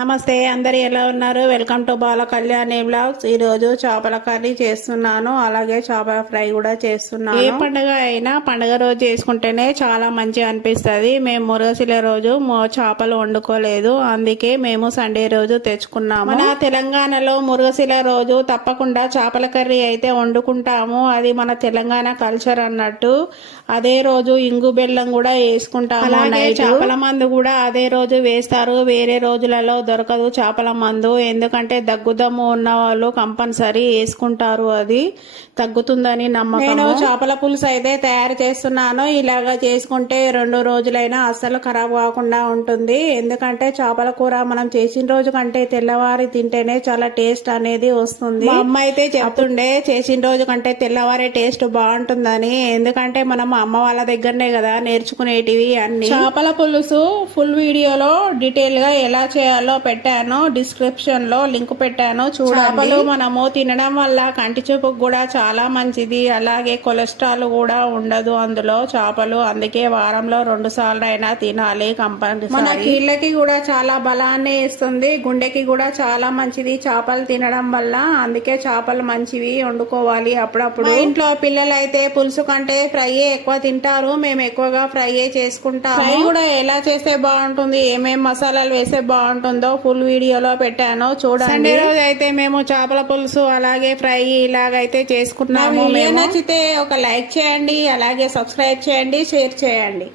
నమస్తే, అందరు ఎలా ఉన్నారు? Welcome to Bala Kalyani vlogs. ఈ రోజు చేపల కర్రీ చేస్తున్నాను, అలాగే చేపల ఫ్రై కూడా చేస్తున్నాను. ఏ పండుగ అయినా పండుగ రోజు చేసుకుంటేనే చాలా మంచిగా అనిపిస్తుంది. మేము మురగశిల రోజు చేపలు వండుకోలేదు, అందుకే మేము సండే రోజు తెచ్చుకున్నాము. మన తెలంగాణలో మురగశిల రోజు తప్పకుండా చేపల కర్రీ అయితే వండుకుంటాము. అది మన తెలంగాణ కల్చర్ అన్నట్టు. అదే రోజు ఇంగు బెల్లం కూడా వేసుకుంటాము. అలాగే చేపల మందు కూడా అదే రోజు వేస్తారు. వేరే రోజులలో దొరకదు చేపల మందు, ఎందుకంటే దగ్గుదమ్ము ఉన్న వాళ్ళు కంపల్సరీ వేసుకుంటారు, అది తగ్గుతుందని నమ్మకం. నేను చేపల పులుసు అయితే తయారు చేస్తున్నాను. ఇలాగా చేసుకుంటే 2 రోజులైనా అస్సలు ఖరాబ్ కాకుండా ఉంటుంది. ఎందుకంటే చేపల కూర మనం చేసిన రోజు కంటే తెల్లవారి తింటేనే చాలా టేస్ట్ అనేది వస్తుంది. మా అమ్మ అయితే చెప్తుండే చేసిన రోజు కంటే తెల్లవారే టేస్ట్ బాగుంటుందని. ఎందుకంటే మనం అమ్మ వాళ్ళ దగ్గరనే కదా నేర్చుకునేటివి అన్ని. చేపల పులుసు ఫుల్ వీడియోలో డీటెయిల్ గా ఎలా చేయాలో పెట్టాను, డిస్క్రిప్షన్ లో లింక్ పెట్టాను, చూడండి. చేపలు మనము తినడం వల్ల కంటి చూపుకు కూడా చాలా మంచిది, అలాగే కొలెస్ట్రాల్ కూడా ఉండదు అందులో చేపలు. అందుకే వారంలో 2 సార్లు అయినా తినాలి కంపల్సరీ. మన కీళ్ళకి కూడా చాలా బలాన్ని ఇస్తుంది, గుండెకి కూడా చాలా మంచిది చేపలు తినడం వల్ల. అందుకే చేపలు మంచివి, వండుకోవాలి అప్పుడప్పుడు. ఇంట్లో పిల్లలు అయితే పులుసు కంటే ఫ్రై ఎక్కువ తింటారు. మేము ఎక్కువగా ఫ్రై చేసుకుంటాం. ఫ్రై కూడా ఎలా చేస్తే బాగుంటుంది, ఏమేం మసాలాలు వేస్తే బాగుంటుందో ఫుల్ వీడియోలో పెట్టాను, చూడండి. సండే రోజు అయితే మేము చేపల పులుసు అలాగే ఫ్రై ఇలాగైతే చేసుకున్నాము. నచ్చితే ఒక లైక్ చేయండి, అలాగే సబ్స్క్రైబ్ చేయండి, షేర్ చేయండి.